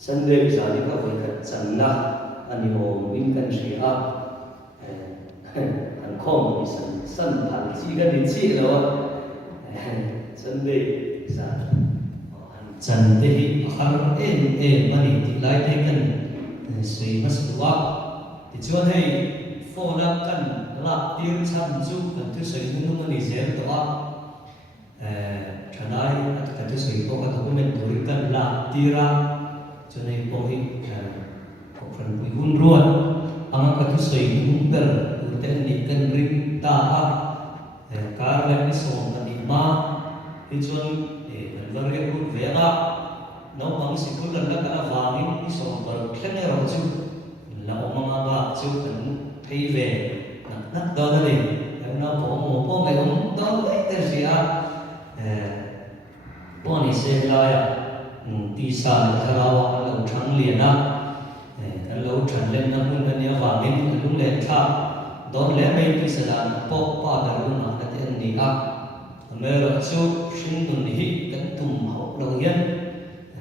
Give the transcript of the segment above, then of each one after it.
Sunday zani ka voi ka channa ani om in kan ria an khom ni san phan chi ga ni chi lo Sunday za an chan de hi akhar mani ti lai te kan sui maswa ti chuan hei phone kan la tir cham chu kan tu sui nu mani zel to a thanai at kan tu sui ko ka document duri kan la tira cho nên cô hi có phần bùi hun ruột ang ka tu soi hung ber uten ni kan ring ta a kar le ni so ta ni ma hi chuan ver ge ru ve ga no bang si kul la ka wa ni so ber khleng ro chu la o ma ba chu kan thei ve na do da ni na po me hum do le te sia po ni se la ya ti sa tharawa lo thang lian na lo than len na mun na nia wa min lung le tha don le mai ti sa dan po pa da lu na ta ten ni a me ro chu shin mun hi kan tum ho lo yan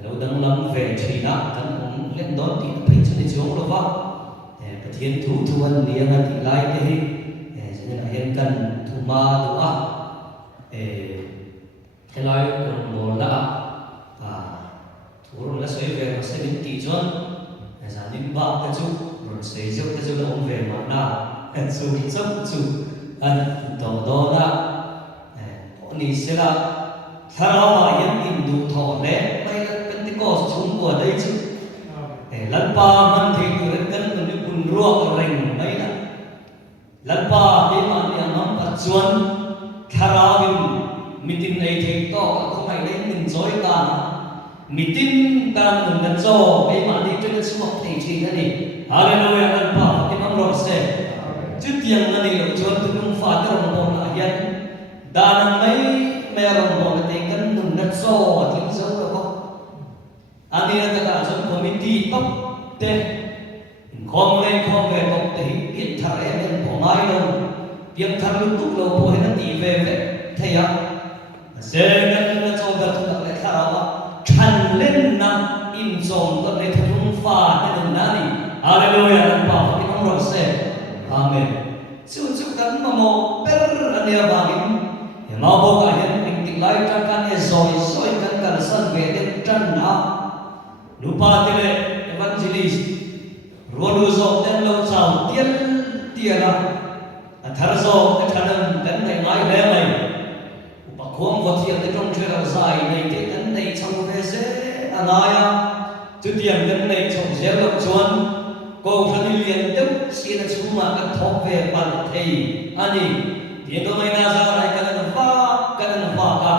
lo dang lam ve thi na kan um len don ti pai chu ni chu lo wa pa thiên thu thu an ni na ti lai te hi je na hen kan thu ma do a helai ko mo la urun la soi về mà sẽ đến tỷ chuan giả đến ba cái chú rồi sẽ giúp cái chú là ông về mà nào cái chú đi chấp chú anh tổ đó là oni sẽ là thao mà yên in đủ thọ đấy đây là cái có chúng của đây chứ lần ba mình thì người dân mình đi buồn ruộng rình mấy là lần ba cái mà nhà nó bắt chuan thao mình tin này thì to không phải đấy mình dối ta mitin kan nan zo ai ma ni tren smok thei thi na ni hallelujah kan pa ti mam ro se chu tiang na ni lo chon tu nung fa ta ro mo na hian dan mai me ro mo te kan nun na zo ti zo ro ko ani na ta ka chon committee top te khom le top te pian thar em po mai lo pian thar lu tu lo po he na ti ve thei ya se nan na zo da tu le tharawa thành lên năm in dòng tận này thùng pha cái đường nani hallelujah dan pa cái ông rồi sẽ amen siêu kan mamo per ania bagin ya mau bo ka hen ting ting lai tan kan e zoi kan san ve den tan na lupa tele evangelist rodu zo den lo chao tiên na thar zo cái thanan den này ngai le mai upa khom vo thiam te trong chơi dài này cái den này trong anaya tu tiang den nei chong zel lo chuan ko khani lian deuh sina chuma ka thok ve pan thei ani ti do mai na za lai kan va ka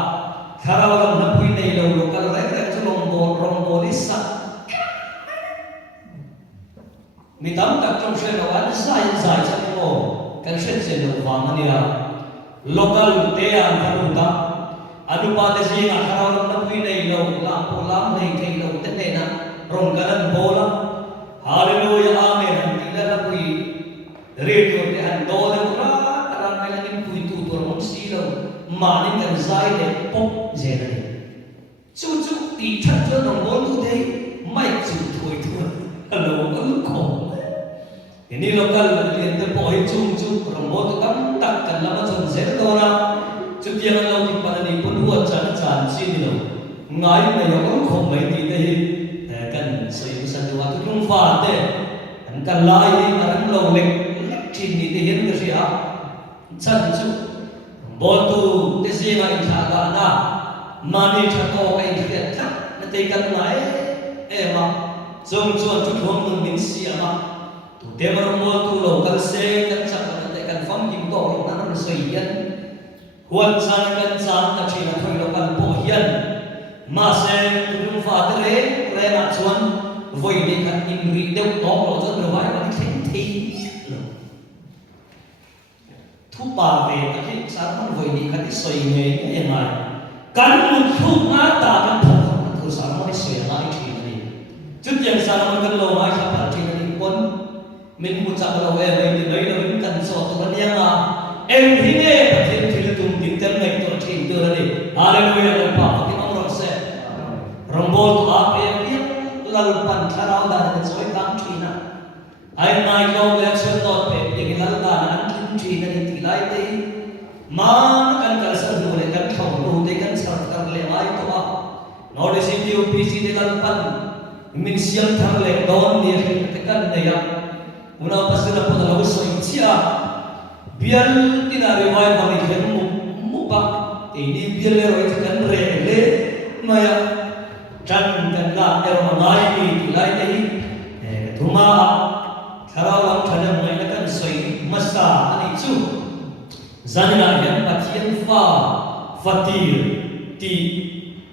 kharau lam na pui nei lo kal rek chu rong bo ni sa mi tam tak trong se lo an sai cha mo kan se lo wa mania local te an thanu ta anupa te singa kharau lam na pui nei lo la po lam nei thei lo te ne na rong kanan bola hallelujah amen ti la pui radio te han do le ra ran mai la nim pui tu to mong si lo ma ni kan zai le pop je na chu ti that cho rong bol tu te mai chu thui hello ko ini lokal lian te poi chung rong bol tu tam tak kan la ma chon je do na chu ti an lo ti pa ni pun huat chan si ni lo ngai na yo ko mai ti te hi kan sei san wa tu lung fa te an kan lai ni an lo le chin ni te hian ka sia chan chu bol tu te si ngai tha ga na ma ni tha ko kai ti ta na te kan mai ma chung chu thom nun min si ma tu te ma mo tu lo kan se kan cha na te kan fam kim to lo na na sei yan huan san kan san ta chi na thoi lo kan po hian ma se tu fa te re na chuan voi ni kan in ri deu to lo cho lo vai ma thi thi thu pa ve ta ki sa man voi ni kan ti soi me e mai kan mu thu na ta kan tho thu sa ma ni soi na thi ni chút yang sa ma kan lo mai sa pa thi ni pon min mu cha lo e mai ni mai lo min kan so to kan yang a em hi ne pa thi thi tum din tem nei to thi tu ni hallelujah pa ki rong bol tu a pe lalpan tharau dan soi kang trina ai mai long le chun not pe ding lal ta an kin trina ni ti lai te man kan kal sa nu le kan thong nu te kan sar kar le ai to ba no de si ti pc de lalpan min siam thar le don ni te kan ne ya una pasina po la soi chia bial tina re vai ba ni khen mu ba te ni bial le roi kan re le maya chan kan la ero ngai ni lai te thuma tharau lam thanam mai na kan soi masa ani chu zanina yan pathian fa fatir ti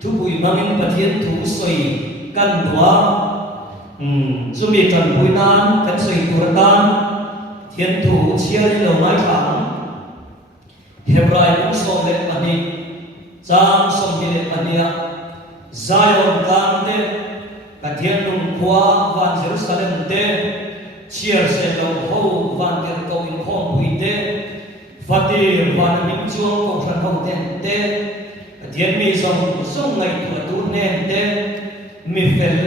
thu bui mangin pathian thu soi kan dua zumi kan bui nan kan soi turatan thiên thủ chia lên đầu mái thẳng Hebrai cũng xong lên mặt đi Giang xong lên mặt đi Zion càng thế cả thiên đồng qua van Jerusalem thế chia sẻ đầu hậu van thiên cầu in khom bùi thế phát đi van minh chuông cầu thần hậu thiên thế cả thiên mi dòng sông ngày tuổi tu nên thế mi phèn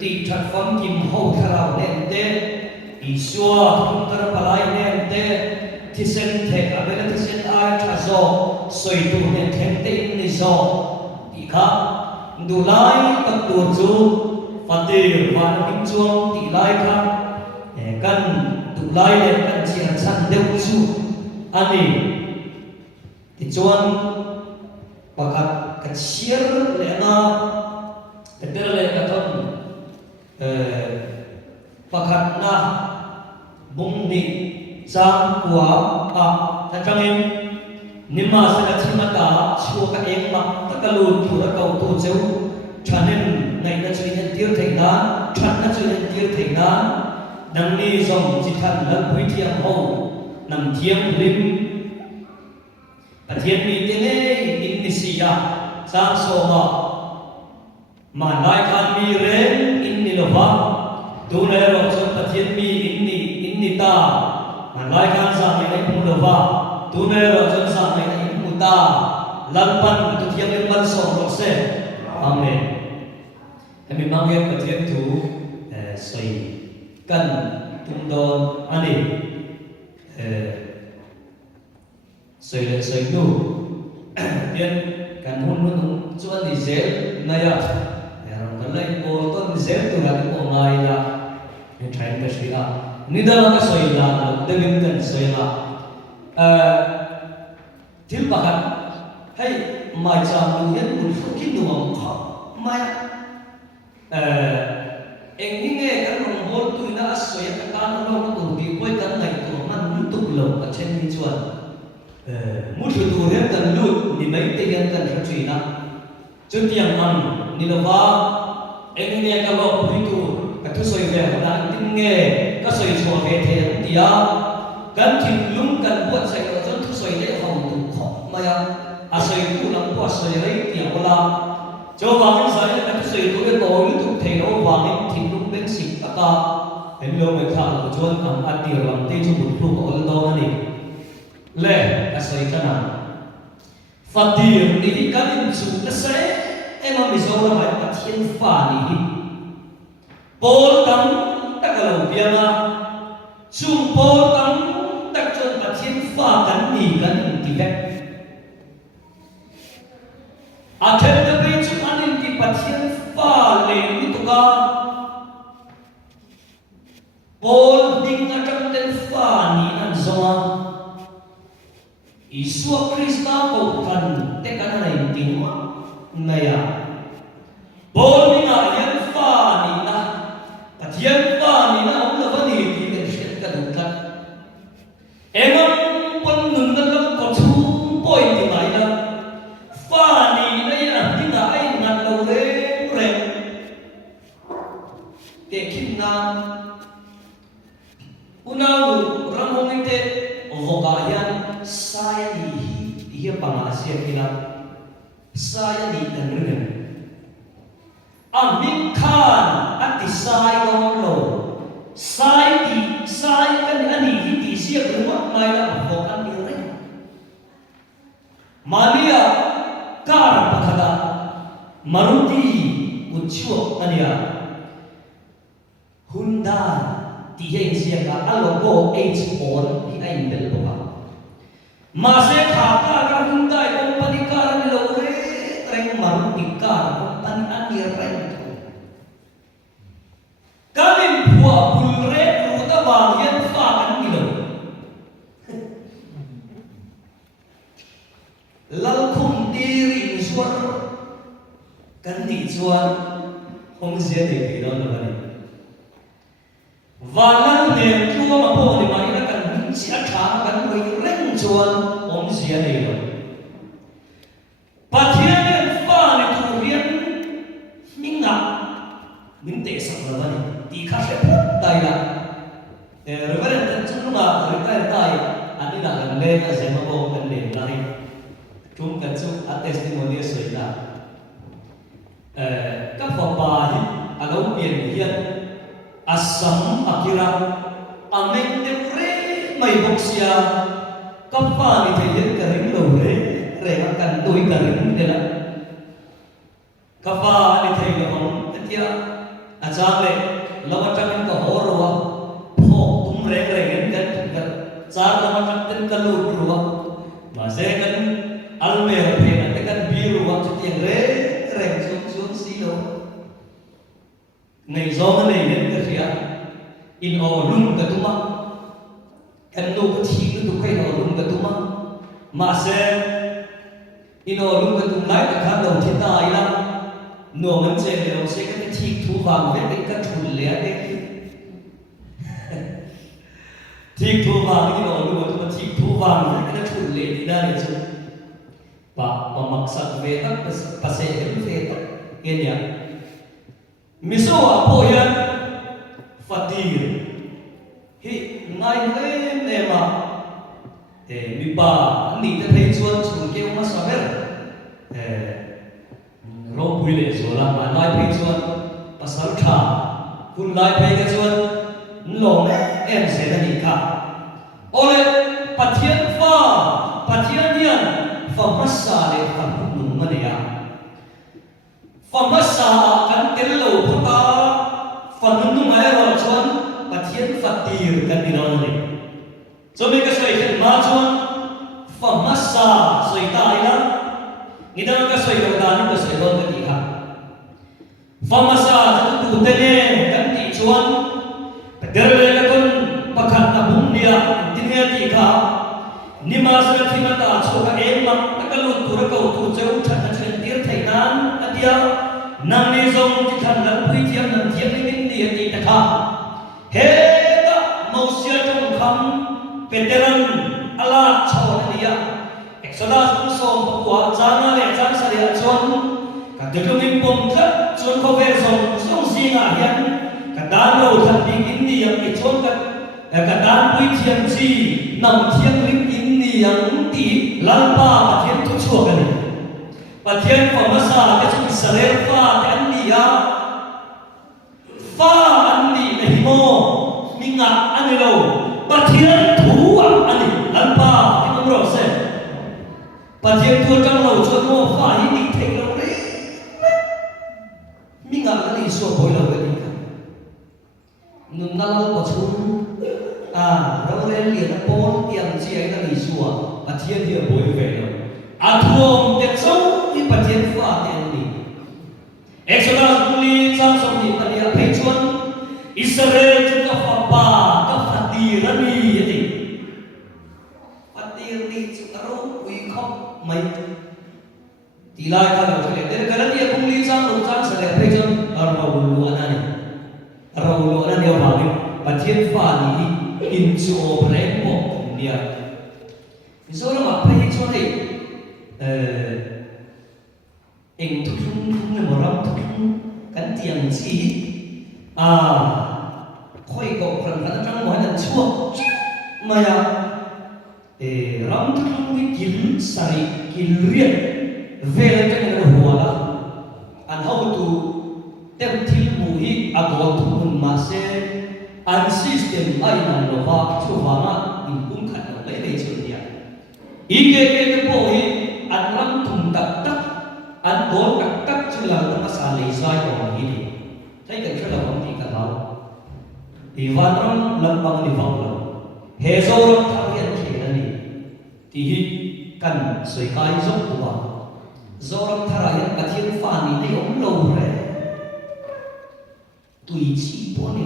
tị thật phẩm kim hậu thảo nên thế Isua thungkar palai nen te thisen the abela thisen ai thazo soi tu nen theng te in ni zo ikha dulai tak tu chu fatir van kim chuang ti lai kha kan dulai le kan chia chan deu chu ani ti chuan pakat ka chiar le na ka der le ka ton pakat na bung ni sang kwa ta chang em nima sa ka chima ta chua ka em ma ta ka lu tu ra kau tu cheu chanen nai na chui hen tir thei na chan na chui hen tir thei na nang ni zong chi than la pui thiam ho nam thiam lim pathian mi te ne in ni si ya sang so ma lai khan mi ren in ni lo ba tu ne ro chon pathian mi in ni ta man lai khan sa mai nei pu lo ba tu ne ro chon sa mai nei pu ta lan pan tu thiam en ban so ro se amen hemi mangen pathian tu sei kan tum don ani sei nu tiên kan hun hun chuan ni zel na ya kan lai ko ton zel tu ga ko ngai la ni train ka shila nidala ka soila dagin kan soila til bakat hay mai cha lu yan mun fukin du am kha mai eng ni nge kan rong bol tu na soya ka kan lo tu bi koi kan ngai tu man lu tu lo ka chen ni chuan mu thu tu hen kan lu ni mai te yan kan thri na chu tiang man ni lo ba eng ni ka lo pi tu ka thu soi ve na tin nge ka soi so ve the tia kan thim lum kan buat sai ko chon thu soi le hom tu kho ma ya a soi tu lam ko soi rei tia wala cho ba min sai ka thu soi tu le to lu tu the no wa min thim lum ben sik ta hen lo me kha lo chon am a ti ram te chu bu lu ko do na ni le ka soi kana fatir ni kan in su ka sai em mi zo ra mai pa thiên fa ni Paul tam ta ka lo bia ma sum Paul tam ta chon pa thiên fa kan ni kan ti ve a then ta pe chu an in ti pa thiên fa le ni tu ka Paul ding na kam ten fa ni an zo Isu Krista ko kan te kan na tin ma na ya Paul ni na yan fa ni na pathian fa ni na om la ni ti ne shet ka du ka emam pon nun na lam ko chu poi ti mai na fa ni na ya ti na ai na lo re re te kin na unau ramong te vokayan saya ni ia pangasia kila saya ni dan ringan amin khan ati sai long lo sai kan ani hiti sia rumah mai la vokan ni re mania kar pakhada maruti uchuo ania Hyundai thì hiện diện là alogo H4 thì anh biết không ạ? Mà sẽ thả cả Hyundai company car lâu đấy, reng Maruti car company anh reng. Kami buat bulret ruta bagian fakan kilo. Lalkum diri suara ganti suara không dễ để bị đó là vậy. Và lần này chua mà bộ thì mày đã cần mình sẽ trả cần người rèn suara không dễ để rồi. Và thiên nhiên pha này tu hiến mình ngập mình tệ sẵn là vậy. Thì khá sẽ phút tay là rồi cái này chân chúng mà rồi cái tay anh đi làm gần đây là sẽ mà bộ gần để lại chúng cần chúc testimony sợi là các phòng bài ở đâu biển hiền asam akira amen devre mai boxia các pha thì thể hiện cả những đầu re akan đôi cả những đây là các pha thì thể hiện không cái kia achang le lawan chang ka horwa pho tum re kan char lawan chang tin ka lu ruwa ma se kan alme phe na kan bi ruwa chu tiang re xuống xí đâu này do cái này nên cái gì ạ in ở lung cái tuma em đâu có thi cái tụ quay ở lung cái tuma mà sẽ in ở lung cái tuma lại cái khác đầu thiên tài lắm nửa mình sẽ cái thi thu vàng với cái thun lẻ đấy thi thu vàng cái ở lung cái tuma thi thu vàng với cái thun lẻ đi ra chứ và maksud về tất pasal về tất cái gì miso apa yang fatir hi ngai ngai mà mi ba ni te thei chuan chung ke ma saber ro pui le zo la ma nai phei chuan pasal tha kun nai phei ke chuan lo em se la ni kha ole pathian hian fa masa le fa nu ma ne ya Famasa kan tello phata fanunu mai ro chon pathian fatir kan dinong ni so me ka soi kan ma chon famasa soi ta ila nidang ka soi ka dan ka soi don ka ti ha famasa tu te ne kan ti chon derle ka kon pakhat na bum nia tinya ti kha nimas ka thimata choka em ma takalut tur ka tu cheu thana chen tir thainan atia nang ni zong ti than lan pui thiam nan thiam ni min ni ti ta kha he ta mausia trong kham veteran ala chawon nia exodus som kwa jana le jan sa le chon ka de min pom tha chon ko ve song si nga hian ka dan ro than bi in ni yang ki chon ka dan pui thiam chi nam thiam lim in ni yang ti lan pa thiam tu chua ka ni pathian famasa ke chung sare fa ke annia fa anni le himo minga anilo pathian thuwa ani alpa ke nomro se pathian tu tang lo chon mo fa hi ni thei lo re minga ani so boi lo ke ni nun nal ko chung ro le lian pon tiang chi ai na ni suwa pathian dia boi ve lo athom te chau i pathian fa te ni exodus muli sang som ni tania phei chuan israel chu ka fa pa ka fatir ani yati fatir ni chu ka ro ui khop mai ti lai ka lo chale te ka ni muli sang ro sang sa le phei chuan ro lu anani ba ni pathian fa ni in chu obre mo nia so lo ma phei chuan ni anh thúc người một rong thúc cắn tiền gì khôi cậu phần trong mỗi lần chua mà rong thúc với kín sari kín riết về lên trong cái hồ đó anh hậu tu tem thiếu mùi agor thúc mà sẽ anh system ai nằm nó va chua va mà mình cũng khát nó lấy lấy chuyện gì ý cái bội anh lắm thùng tắc anh cố tắc chu là nó sa lì sai của mình đi thấy cái chỗ là không thì cả đó Ivan ron lambang ni vanglo hezor tharian khelani ti hi kan soikai zok tuwa zor tharayan pathian fani nei om lo re tui chi poni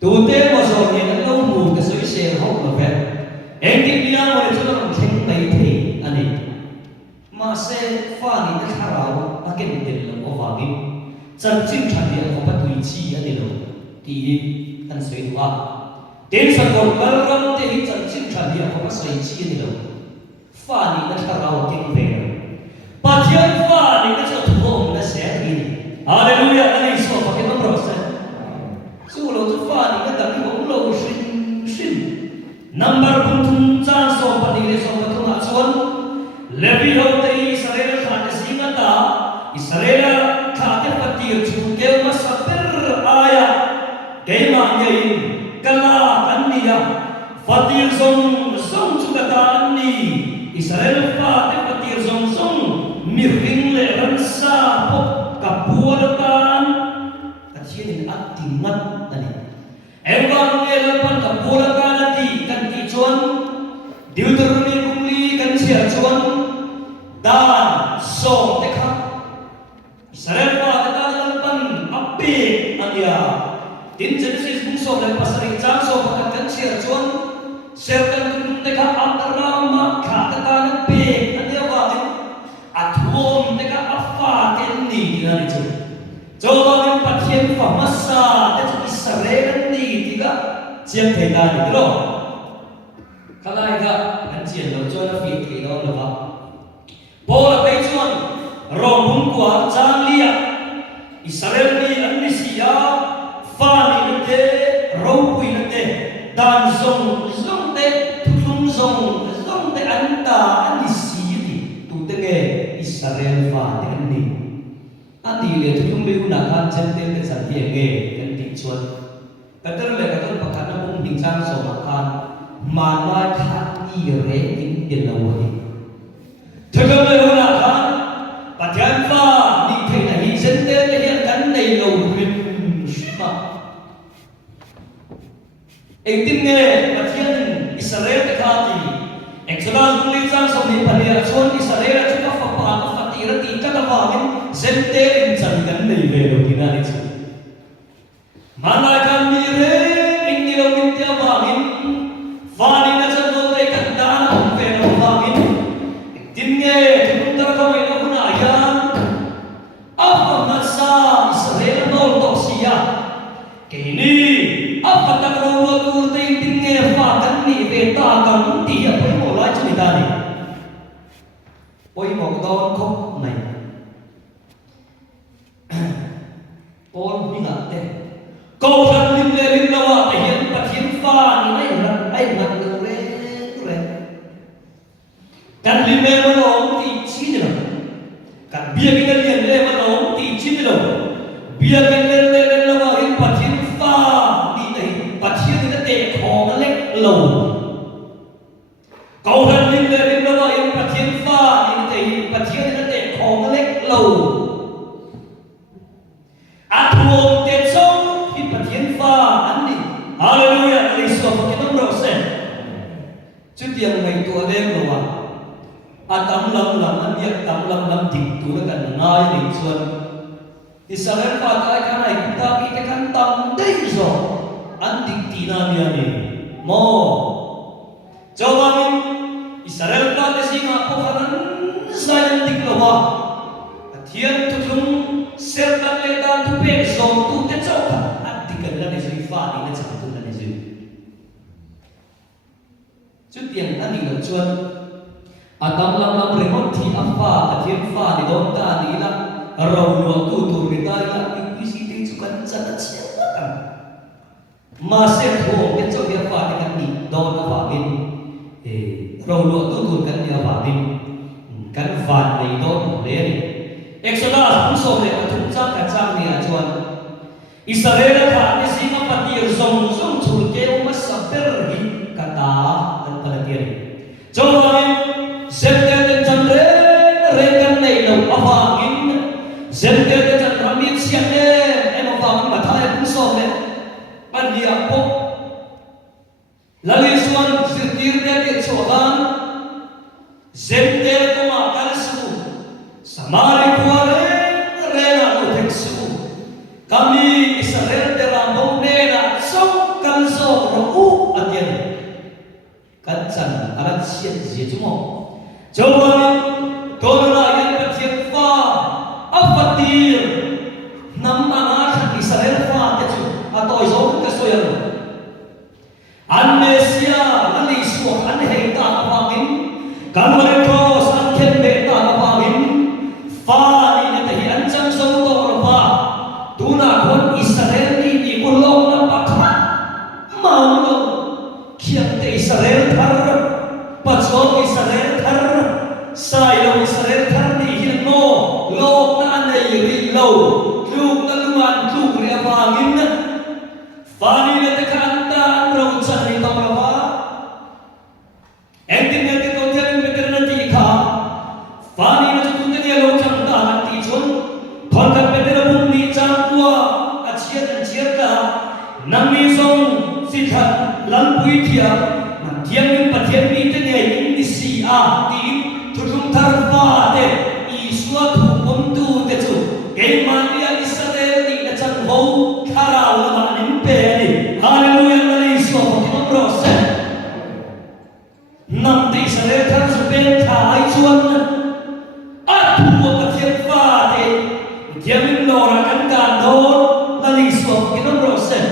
tu te mo zo ni an lo mu ka soi se ho lo ve eng ti ina mo le chon theng mai the ani ma se fani na tharau aken den lo wa gi chan chin than dia ko pa tui chi ani lo ti kan soi tuwa ten san ko karam te hi chan chin than dia ko pa soi chi ani lo fani na tharau ken ve pathian fani na cho thu na se ni hallelujah ani so pa ke no rose su lo tu fani na ta ni ko lo shin shin number pun chan so pa ni le so pa thuna chon levi ho te israel kha te singa ta israel kha te patir chu ke ma saper aya ke ma ye kala anniya fatir song song chu ka ta anni israel kha te patir song song mirring le ran sa po kapuatan kachin atingat tani evangel pan kapuatan ati kan ti chon Deuteronomy kumli kan sia chon dan so te kha Israel pa ta pan api ania tin Genesis bung so le pasari chang so pa kan sia chon serkan te kha abrama kha ta kan pe ania wa athom te ka afa ken ni na ni chu jowa men pathian fa masa te Israel ni ti ga chiam thei ta ni ro kalai ga an chian lo cho na fi ke lo lo ba bo la pe chuan ro bung kwa chang lia Israel ni an ni sia fa ni te ro pui na te dan zong zong te thum zong te an ta an ni si ti tu te nge Israel fa te an ni ati le thum be una kan chen te te san ti nge kan ti chuan ka ter le ka ton pakhat na bung ding chang so ma kan ma na khat ni re in den lo ni thum le una kan pathian fa ni the na hi chen te le hian kan nei lo rin ma ek tin nge pathian Israel te kha ti Exodus bung ding chang so ni palia chuan Israel chu ka fa pa ka fa ti ra ti ka ka wa men chen te in chan kan nei ve lo ti na ni chu mana kan mi re in ni lo min tia wa min fa ni na chan lo te kan da na ve lo wa min tin nge thum tar ka mai lo na ya apa na sa Israel no to sia ke ni apa ta ro lo tur te tin nge fa kan ni ve ta kan ti ya poi mo la chu ni ta ni poi mo don ko này Paul ni ngặt thế câu thần linh lệ linh lâu thể hiện pathian pha ni ai ngặt được re kan linh lệ mà nó thì chi nữa kan bia cái linh lệ mà nó thì chi nữa bia cái linh lệ lâu hiện pathian pha ni này pathian ni te khong lek lâu câu thần linh lệ linh lâu hiện pathian pha ni te pathian ni te khong lek lâu Atuom te song hi pathian fa anni hallelujah ali so pa kinom ro se chu tiang mai tu ade lo wa atam lam an yak tam lam dik tu na kan ngai ni chuan Israel fa ta ka nai ta ki te kan tam dei zo an dik ti na mi ani mo jowa min Israel fa te singa ko khanan zayan dik lo wa thian tu thum serkan le dan tu pe so tu te chau ka atikan la ne zui fa ni na chang tu la ne zui chu tiang ani lo chuan atam lam remot thi afa athian fa ni don ta ni la ro lo tu ri ta la ki si te chu kan cha na chia ta ma se tho ke chau ya fa ni kan ni don na fa bin ro lo tu kan ya fa bin kan fa ni don le ni Exodus bung so le atum chang ka chang ni a chuan Israel kha ni singa patir zong zong chul ke ma saper hi kata an palatir chawai zette te chan re kan nei lo awangin zette te chan ramit sian e em awang ma thai bung so le pan dia kami Israel derambong nena sok kan sok roku atian kan san alat siat siat cuma jawaban dona yang bertiap fa afatir nama anak Israel fa tetu atau izor kesoyan Amnesia lali suak anhe ta pangin kan mereka sanken be ta pangin fa ni tahi ancang so to fa tuna kon Israel ni ulong na pakha mau lo kiam te Israel thar pacho Israel thar sai lo Israel thar ni hin no lo na nei ri lo lu na luan lu ri pangin fa ni le te kan nami song sikhat lan pui thia man thiam min pathian mi te nei in ni si a ti thum thar fa te I suwa thu om tu te chu ke man ya Israel ni na chan ho khara la ma nin pe ni hallelujah mali so ko pro se nam te Israel thar su pe tha ai chuan a thu pathian fa te thiam min lo ra kan ka do mali so ko pro se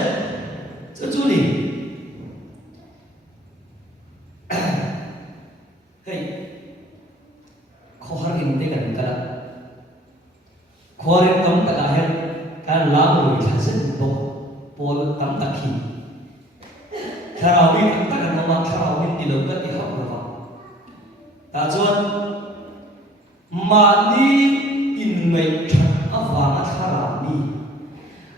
chú đi, hey, khoar in thế gần cả, khoar in tấm cả hết, cả làm rồi khá rất bộ, bộ tấm đặc kỳ, karaoke tất cả các món karaoke đi đâu tất đi học được không? Ta chọn mà đi in mấy trận áp vàng karaoke,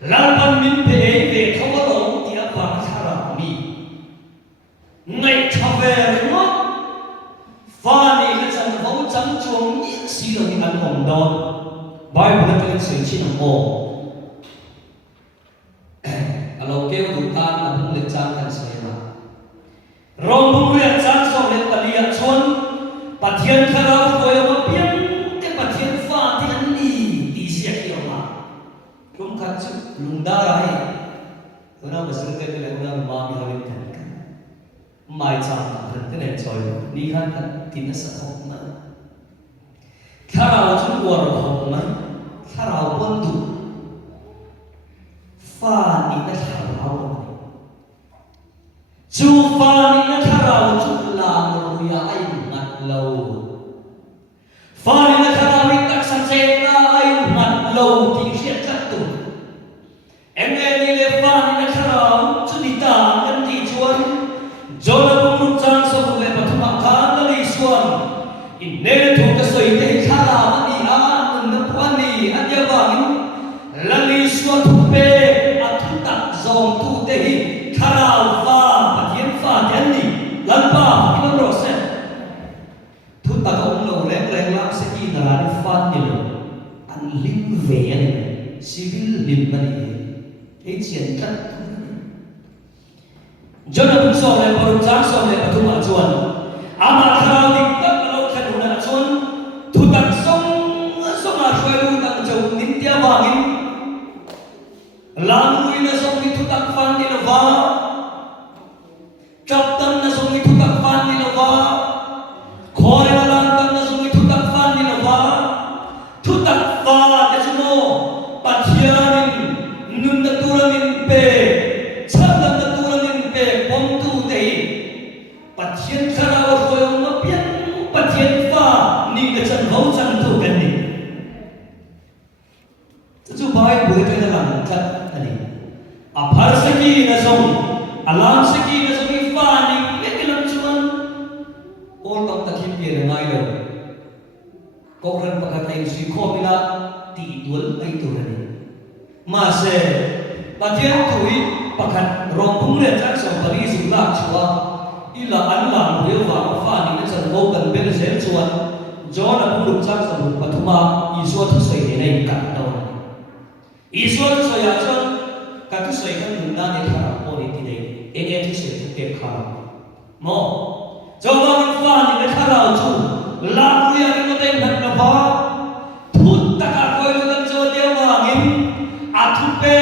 làm ban mình về không có đâu. Ngày thà về đúng không? Và này cái dòng phóng trắng chuông ít xí rồi thì ăn hồng đòn. Bài bữa tôi sẽ chỉ làm ồ. Kalau kêu tụi ta là không lên trang thành sợi mà. Rồi không lên trang sau lên ta liệt chuan. Bà thiên khá ra tôi mà biết cái bà thiên pha thì anh đi xe kiểu mà. Không khá chứ lùng đa ra hay. Tôi nào mà sẵn cái này tôi nào mà mi hơi lên mai chàng thân thế này rồi đi han thân thì nó sẽ không mà khao chúng qua rồi không mà khao quân thủ pha đi nó khao chú pha đi nó khao chú là một người ai mặt lâu pha đi nó khao đi tắc sang xe na ai mặt lâu thì sẽ chắc tụ em nghe đi le pha đi nó khao chú đi ta cần đi chuan Jonah pun trang so kule patuma kan lali suan inne thu ka soi te khala ani a nun puan ni anya bangin lali suan thu pe athu tak zong thu te hi khala fa pathian fa ten ni lan pa kilam ro se thu tak ong lo leng lam se ki na ran fa ni lo an lim ve ani civil lim mani e chien kat Jonah pun soleh baru jang soleh patuma chuan ama kharau dik tak lo khanuna chuan thutak song a khwelu nang chau nin tia wangin lamui na song ni thutak fan ni lova kaptan na song ni thutak fan ni lova khore na lantan na song ni thutak fan ni lova thutak fa te chumo pathianin nun na turanin pe chadam na bom tu dei pathian khara wa koyong ma pian pathian fa ni da chan ho chan tu kan ni chu bai bu te na lang chat ani a phar saki na song alam saki na song fa ni me kilam chuan ol kam ta khim ye na ngai lo ko ran pa ka tai si kho mina ti dul ai tu ni ma se pathian thui pakhat rong pung le chak so pari su la chua ila an la re wa fa ni na chan go kan be se chuan Jonah pung lu chak so pathuma isu thu soi ne nei ka do isu thu soi ya chuan ka thu soi kan nun na ne khara o ni ti dei e thu soi thu ke khara mo Jonah ni fa ni na khara chu la ku ya ni no dei na ba thu ta ka ko lu kan jo de wa ngin a thu pe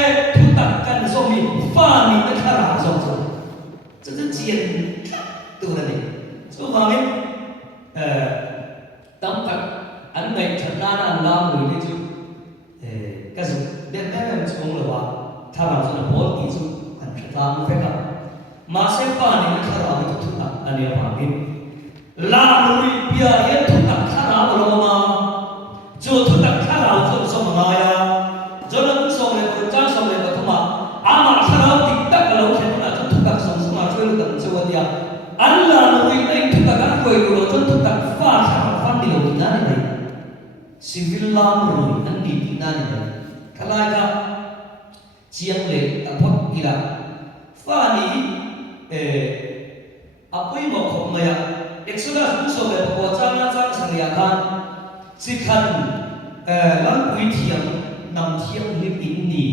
đen đen chung là wa thà làm cho nó bol tí chung anh sẽ ta một phép nào mà sẽ phá nên thà làm cái thu tập anh em mà biết làm người bia yên thu tập thà làm rồi mà cho thu tập thà làm cho xong mà ya cho nó cũng xong rồi còn trang xong rồi còn thua mà thà làm thì tất cả lâu thế nó là cho thu tập xong mà chơi được cho anh em anh làm người anh thu tập các người của nó cho thu tập phá thà phá điều gì đó này civil làm rồi anh đi đi này kalai ka chiang le apot ila fa ni apoi mo khom maya exodus cũng so le ko chang sang ya kan si khan lan pui thiam nam thiam ni pin ni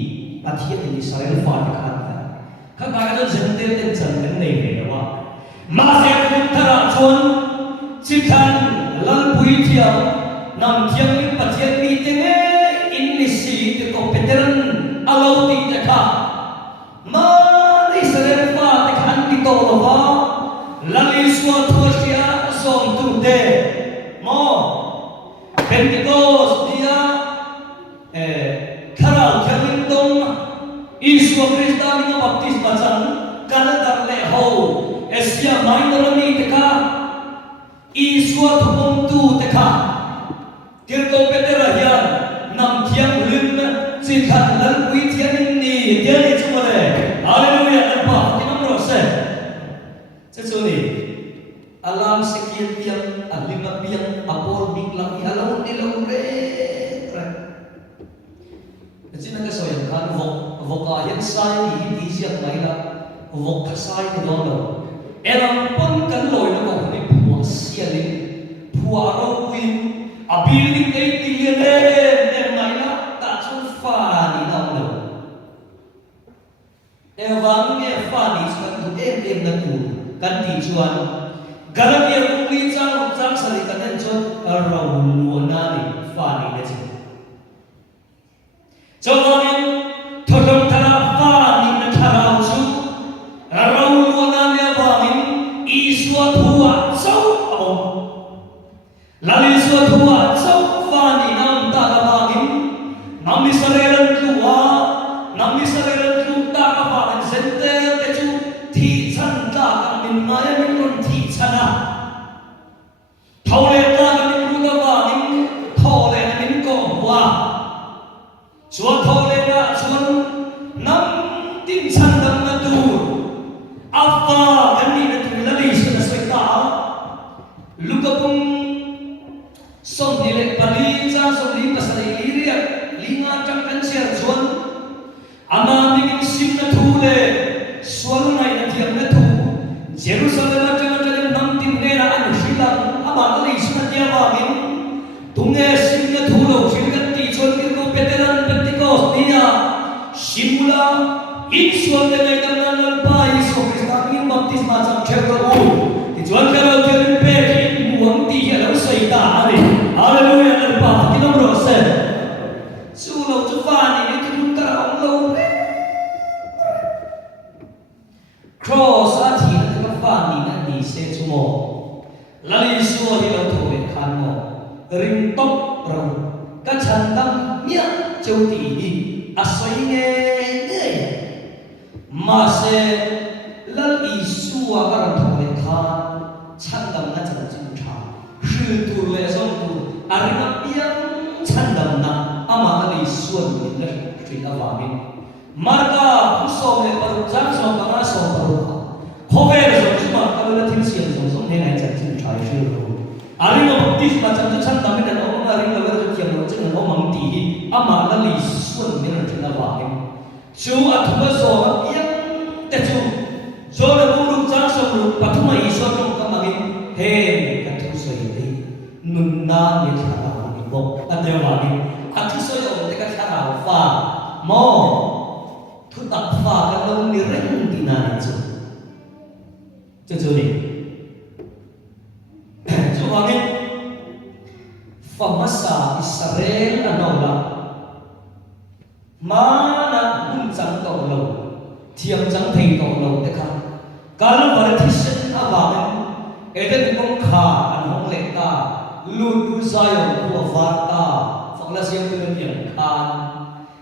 pathiam ni Israel fa khan ka ka ka jen te ten chan den nei ve wa ma se ku thara chon si khan lan pui thiam nam thiam ni pathiam ni te inisi te kompeteran alau ti te kha ma Israel fa te khan ti to lo va lali swa thuasia som tu te mo Pentecost dia kharau khamin dong Isu Krista ni baptisma chan kana dar le ho Asia Minor ni te kha Isu thum tu te kha tir kompetera hian nam thiam lim si khan lan pui thiam ni dia ni chuma le hallelujah an pa ti nam ro se chu ni alam sekian tiang alima piang apor big lang alau ni lo re Jina ka soyan khan voka yan sai ni di siap mai la voka sai ni don lo eram pon kan loi na ko ni puwa sialin puwa ro kuin abiling ay tiliane mai la ta chun fa ni dam lo evang ge fa ni chuan tu em na tu kan ti chuan galam ye kuli chang sali kan chon rawul wona ni fa ni na chi Jawabin tolong tara fani na tarau su rawul wona ni awangin iswa thua sau abo lali iswa thua sau fani nam ta awangin nami sareran tu ta awangin sente te chu thi chan ta ka min maya min kon thi chana thole ta ka min ru awangin thole min ko wa Chúa thâu lên đã chuan nắm tin chân đâm na tu alpha kan ni na tu la li sa sa ta lukapum som ni le pali cha som li pasai ria linga chang kan sia chuan ama mi kin sim na thu le swal nai na thiam na thu Jerusalem chang chang nam tin ne na an shilang ama la li sa dia wa min tunge sim na thu lo sil kan ti chuan kin ko peteran Nia simula insuan dengan dengan pai so Krista ni baptisma chang chero ti chuan karo chen pe muang ti ya lo sai ta ani hallelujah an pa ti nom ro se su lo chu fa ni tu ta ong lo cross a ti na fa ni na ni se chu mo lali su hi lo thu le khan mo ring top ro ka chan dam nya châu tỷ asoi nghe mà se lal isua karam thole kha chandam na chan chin tha hư tu le song tu arima piang chandam na ama ali suan ni la tri awamin marka so le par jang so bana so par khove so chuma ka la thin sian so so ne nai chan chin tha shi ro arima baptisma chan chandam na no arima la kiam no chen no mang ti ama la li suan ni na thina wa em chu athuma so yang te chu so la bu ru cha so ru pathuma I so ru ka mangin he ka thu so yi nun na ni tha ni bo ate wa ni athu so yo te ka tha fa mo thu ta fa ka lo ni ren ti na ni chu ni chu wa ni famasa Israel anola mana hun chang to lo thiam chang thei to lo te kha kal var thisen awang eden kong kha an hong le ta lu du sayo ko var ta fakla siam tu niam khan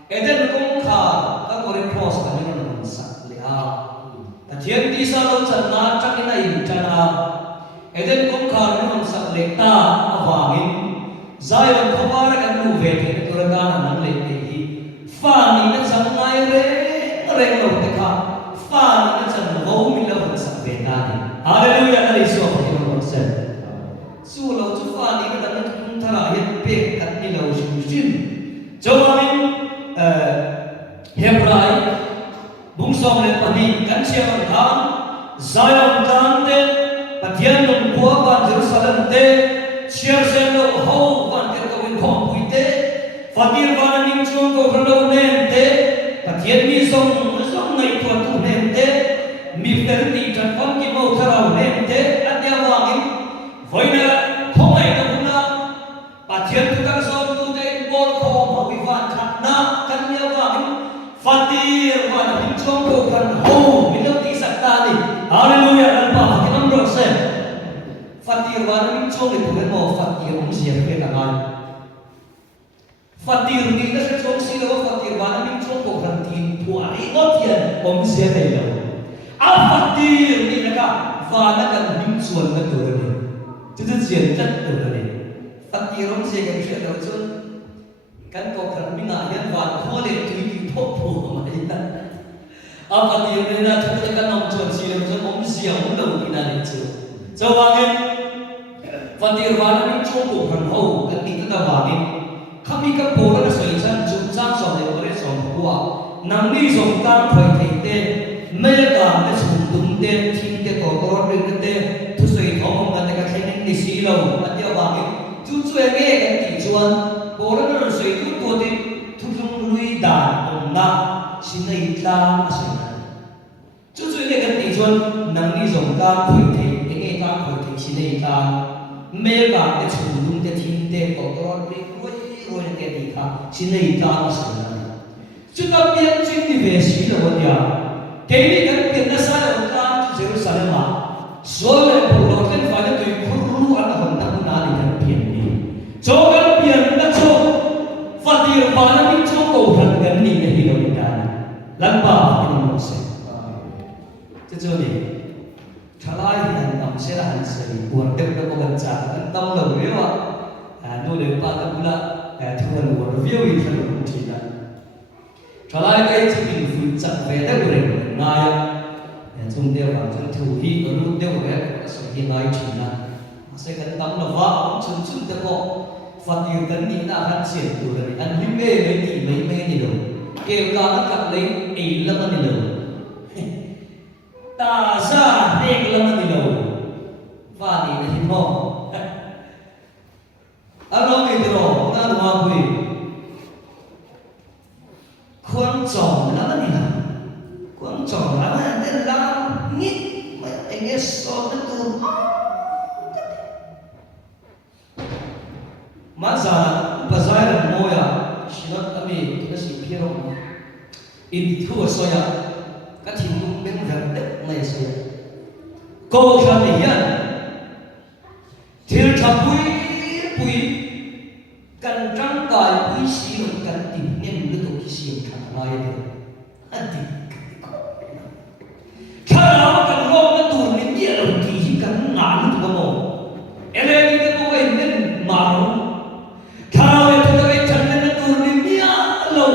eden kong kha ka kore cross ka ni non sak le a ta thiam ti sa lo chan na chak ina in chana eden kong kha ni non sak le ta awangin Zion khawar kan nu ve ke tur da nan le te hi fa ni na chang ngai re reng lo te kha fa ni na chang ho mi lo sak ve ta ni hallelujah na isu ko ni non sen su lo chu fa ni ka dan tung thara yen pe kat ni lo shin jo amin Hebrai bung som le pani kan siam kan Zion kan te pathian nong kwa ban Jerusalem te share sen lo ho ban ke ko in khom pui te fatir ban ning chung ko rlo nen te pathian mi som ngai tu tu nen te mi fer ti tan pam ki mo thara nen te adya wangin voina thongai na buna pathian tu kan som tu te bol ko ma wi van khat na kan ya wangin fatir ban ning chung ko kan ho mi lo ti sakta ni hallelujah al pa ki nam ro se fatir ban ning chung le tu mo fatir om sia ke ka ngai fatir ni ka se chung si lo fatir ban ning chung ko kan tin pu ai o tian om sia te lo a fatir ni ka va na kan ning chuan na tu ni chu chu chian chat tu ni fatir om sia ke se lo chun kan ko kan mi na yan van kho le tu ki thop phu ma ni na a fatir ni na chu ka nam chuan si lo chun om sia om lo ni na ni chu cho wangin fatir ban ning chung ko kan ho kan ti ta wangin kami ka po na soi chan chu chang so le ore so kwa nam ni so tang khoi thei te me ka me chum tum te thing te ko ko ri te thu soi thom ka te ka khen ni si lo atia wangin chu chu nge kan ti chuan po na soi tu to te thu thung lui dan om na sin nei tla sin chu chu nge kan ti chuan nam ni so ka khoi thei nge ka khoi thei sin nei tla me ka te chum tum te thing te ko ko ri rồi cái gì cả xin lấy ta mà xin lấy chúng ta biết chính vì về xí là vấn đề cái này cái việc nó sai là ta Jerusalem mà số lượng bộ đội trên phải là tùy khung lu ăn là phần năm na để nhận tiền đi cho cái tiền nó cho phát tiền vào nó biết cho cầu thần gần đi để hiểu được cái lần ba cái nó sẽ cho đi trả lại thì làm sẽ là hành xử buồn được nó có cần trả cái tâm lòng nếu mà nuôi được ba tâm là thua là một việc gì thật là không chỉ là trở lại cái chỉ mình phụ trách về đấy của mình ngay chúng tiêu vào trong thủ hi ở lúc tiêu của cái sự hiện nay chỉ là sẽ cần tâm là vợ chúng chúng ta có phát hiện cần những đã phát triển từ là ăn những mê mấy thì mấy mê gì đâu kêu ca nó cặp lấy ý là cái gì đâu ta ra đây là cái gì đâu và thì là gì không Alo mitro, na lumawi. Kuang chong na nila. Kuang chong na din lang ngit. May enges so na tu. Maza bazai moya. Sinot kami kita si piro. Itu soya. Katinggung beng verdek mai soya. Kau kalian. Til tapui pui kan trăng cài quý sĩ rồi kan tìm nên cái tổ kỳ sĩ thằng mai đấy anh tìm khi nào kan lo cái tổ nên nhiều rồi thì kan ngán tụi nó em đi cái bộ cái nên maro khi nào cái tụi cái chân nên tổ nên nhiều lâu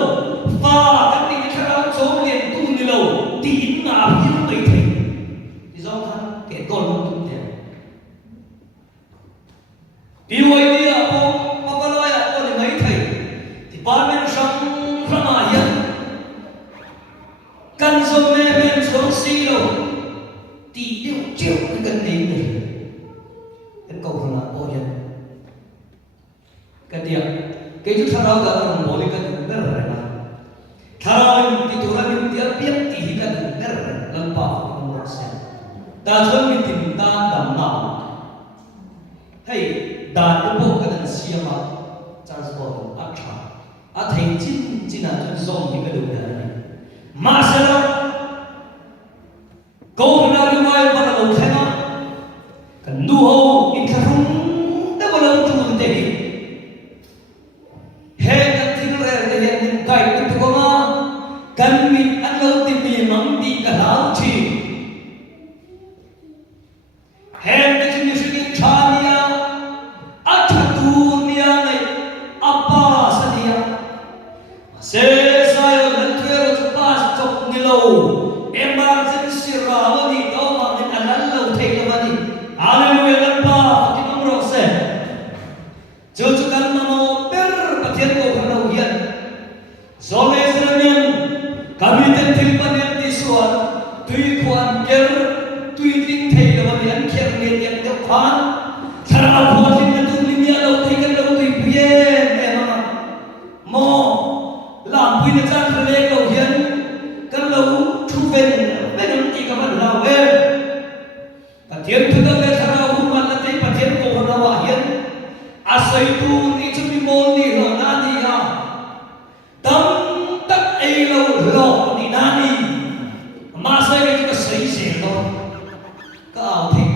và kan đi khi nào số nên tụi nên lâu tìm ngán như vậy thì do hắn cái con nó tụi thế điều ấy đi à bố nói à con thì mấy thầy thì ba bên sông khăn à yên căn sông mê bên xuống xí đâu thì điều triệu cái cần đến này cái cầu khăn à bố yên cái tiệm cái chút sau đó là còn bố đi cái cũng rất là mà thao thì tụi nó biết biết thì cái cũng rất là lần bảo không có xem ta chuẩn bị tìm ta đảm bảo hey dan upo ka dan siama transport acha a thei chin china zong hi ka du da ni ma sa lo ko na lu mai ba lo thena kan nu ho in ka rum da ba lo tu te ni he ka tin re de ni kai tu ko phan thara phô tin na tu limia lo thei kan lo tui pie me ma mo làm pui na chan khale lo hian kan lo thu ven me nam ti ka ban la we pathian thu da le thara hu man na tei pathian ko na wa hian asai tu ni chu mi mol ni lo na ni ha tam tak ei lo ni na ni ma sai cái sấy rèn thôi cái ảo thịt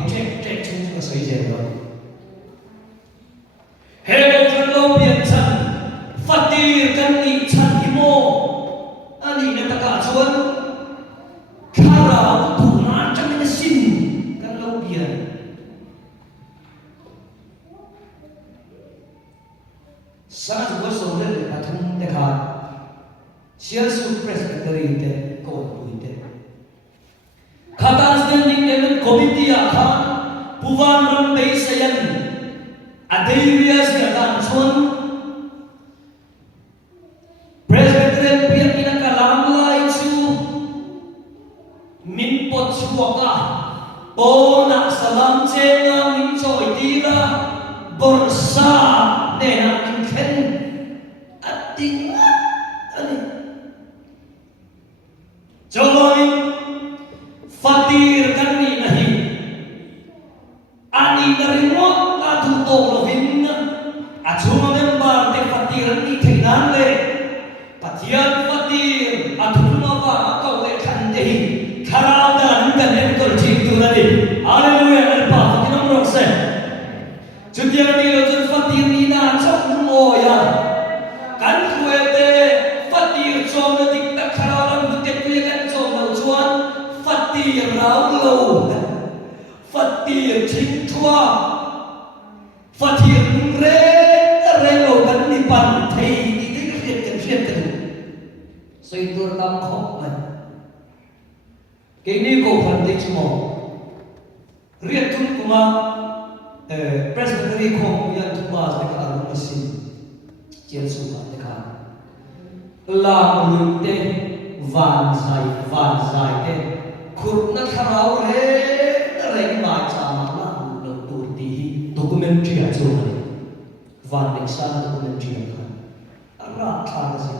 chết chung cái sấy rèn thôi hệ đồng chân lâu biển chân phát đi chân đi chân hi mô anh đi nên tất cả chuan khá là thủ nán trong cái xin chân lâu biển sáng chúng tôi sống lên để thằng để khá chia sẻ presbytery để cột bụi để Khatan standing level committee akhan puvan ram bei sayan adairia siakan chon presbyterian pian ina kalam lai chu min pot chuaka ona salam chenga min choi tira borsa ne na min khen ating ani choi fatir kan ni nahi ani narimot ka tu to lovin achuma member te fatir ni theinan le pathian fatir athuma wa ka we khan de kharau dan kan en kol thik tu na ni hallelujah al pa fatinam ro se chutia ni lo chun fatir ni na chok mo ya kan khue te fatir chom na dik ta kharau ram te ku kan chom lo chuan fatir rau lâu fatir chính thua fatir re lâu gần đi bàn thầy đi cái riết cái xây tôi tâm khóc này cái này có phần tích mồ riết chúng kuma presbytery không nhận chúng ta sẽ cả một xin chiến sự để cả làm người tên vạn dài tên khurt na tharau re ma cha ma la lo tu ti documentary a chu ni van dik sa documentary a ra tha si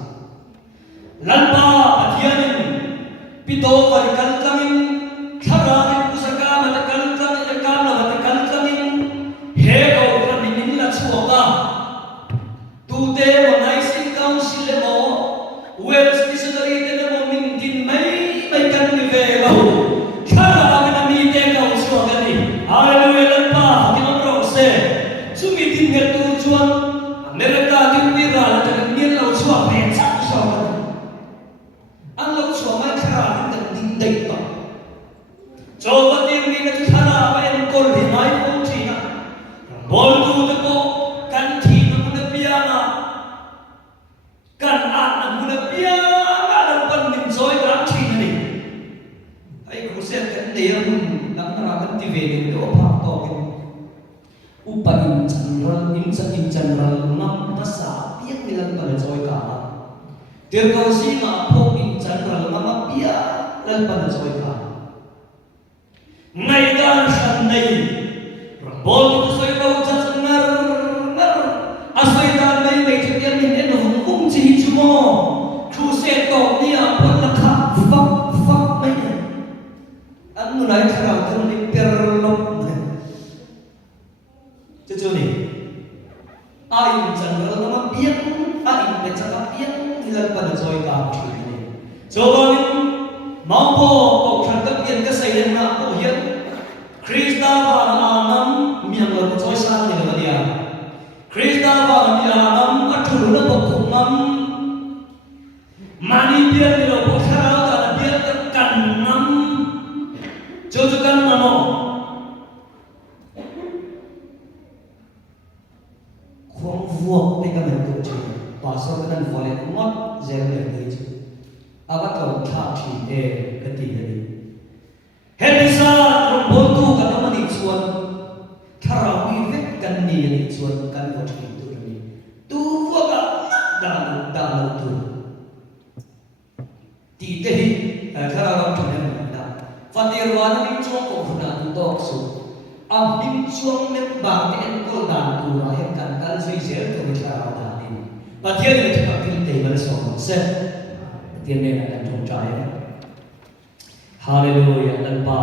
lan pa athianin pito var kal kamin thara ni pusaka ma kal kamin ka ma kal kamin he go kamin la chuaka tu te mo nai sin council mo Wells missionary te mo min din mai kan ni ve lo khara na mi te ka uswa ka ni hallelujah lan pa ki ro se sumi tin ngal tu chuan america tin wi ra la kan ni lo chwa pe cha so an lo chwa mai khara ni din dai pa cho wa tin ni na khara pa en kol ni mai ko thi na bol tu te ko kan thi na mun pia na kan a na mun pia na la pan min joy ra thi na ni ai ko se kan de am nang ra kan ti ve ni do pa to kin upa in general nam ta sa piak ni lan pa joy ka ter ko si ma pho in general ma pia lan pa joy ka ngai dan san nei bol ko soi lo cha ngar asoi dan nei me ti tian min en hum kum chi chu mo khu se to ni a pon la kha fak mai anu nai thara tu ni perlop chu ni ai general ma pian ai me cha ka pian ni lan pa joy ka thi ni so ni mau po ko khan ka pian ka sai na ko hian krista wa anam miang lo joy sa ni la dia krista wa anam athur na ko khumam mani pian ni lo ko thara ta na pian ka kan nam cho kan namo khong vuông để các bạn cùng chơi và sau cái lần vừa lên mất dễ để người chơi agat kau thak thi kati dari hedisa rombol tu kata mani chuan tharawi vek kan ni ni chuan kan ko thi tu ni tu wa da tu ti te hi tharawa thane da fatir wa ni chuan ko na tu tok su Him chuang lem bang te en ko dan tu ra hem kan kal sui zel to mi thara da ni pathian ni thak tin te mal so se pathian ne kan thong chai hallelujah dan pa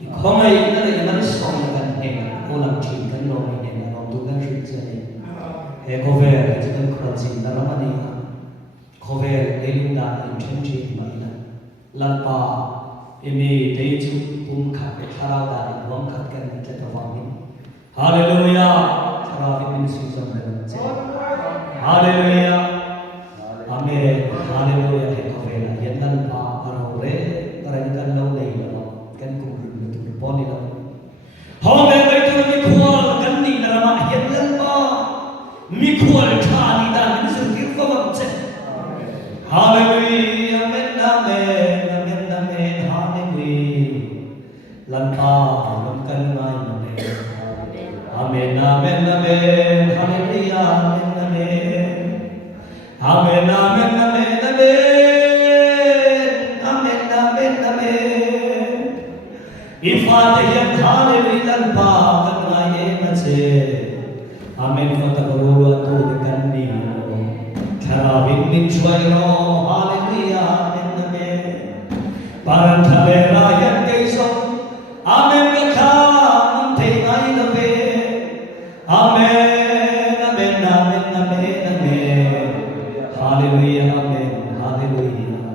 i khomai na le man so kan ne ko lam thi kan lo ni ne rom tu kan ri che ni e ko ve ji kan khra ji na ra ma ni ko ve le lu da in chen chi ma ina lan pa ini dei chu pum khat ke thara da in rom khat kan ni te ta ni hallelujah thara in si sam ne che hallelujah amen hallelujah he ko ve la yen lan pa aro re para kan lo nei lo kan ku ru tu pon ni lo ho me bai tu ni khwal kan ni na ma yen lan pa mi khwal tha ni da ni su ki ko ma che hallelujah amen amen amen amen hallelujah lan pa lam kan mai ma ne amen amen amen hallelujah amen amen amen amen amen amen amen amen ifate yan hallelujah lan pa kan mai ma che amen ko ta ro tu kan ni thara bin min chwai ro hallelujah amen amen paran thale ra yan kai so amen ka kha nam the ngai na ve amen amen amen amen amen hallelujah amen hallelujah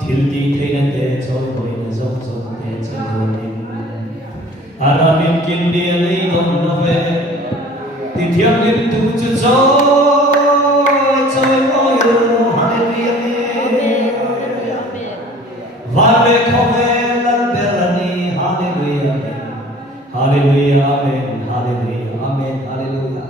thil ti the na te choi hoi na zong zong te choi ni aramin kin dia nei dom na ve ti thiam lim tu chu choi hoi hallelujah vale khove lal berani hallelujah hallelujah amen hallelujah amen hallelujah